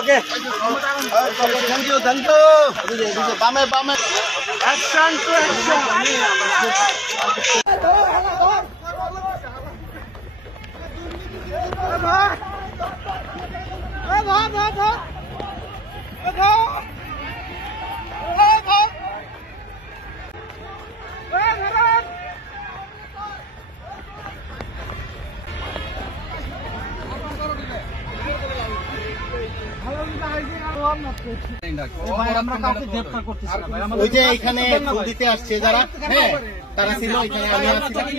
Okay thank you বামে বামে action to action ওই যে এখানে ফুল দিতে আসছে যারা, হ্যাঁ তারা ছিল এখানে, আমি আসছিলাম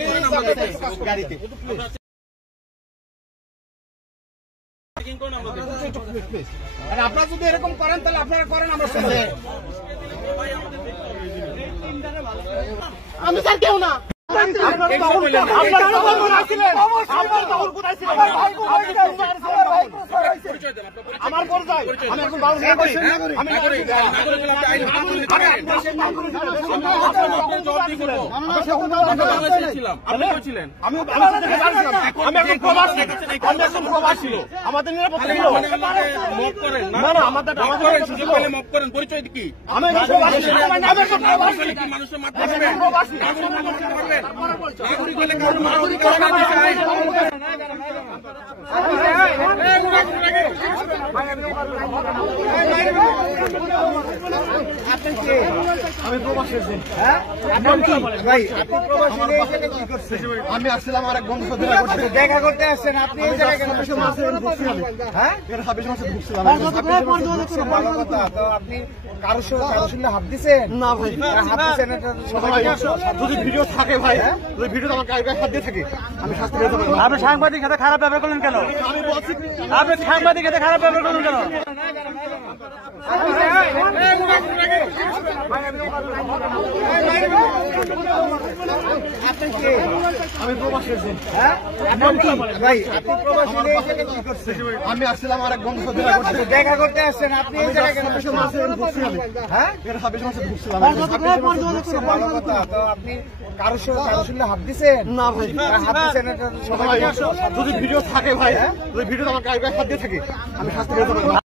গাড়িতে। আপনারা যদি এরকম করেন তাহলে আপনারা করেন, আমার সাথে আমি স্যার কেউ না। আমার পরিচয় আমি এখন প্রবাসী, আমাদের নিরাপত্তা না না আমাদের পরিচয় কি? আমি প্রবাসী আমি প্রবাসী আমি আসছিলাম আমার এক বন্ধুর সাথে দেখা করতে আসছেন আপনি। আপনি কারোর সঙ্গে হাত দিচ্ছেন না ভাই? হাত দিচ্ছেন যদি ভিডিও থাকে ভাই, যদি ভিডিও আমার গায়ে হাত দিয়ে থাকে আমি শাস্তি পেতে পারবো। আপনি সাংবাদিক হাতে খারাপ ব্যবহার করলেন কেন? আমি বলছি আপনি সাংবাদিক হাতে খারাপ ব্যবহার করলেন কেন? আমি প্রবাসী ভাই, আপনি আমি আসছিলাম আমার এক বন্ধুর সাথে দেখা করতে আসছেন আপনি। আপনি কারোর সঙ্গে হাত দিচ্ছেন না ভাই? হাত দিচ্ছেন যদি ভিডিও থাকে ভাই, যদি ভিডিও আমার গায়ে হাত দিয়ে থাকে আমি শাস্তি পেতে পারবো।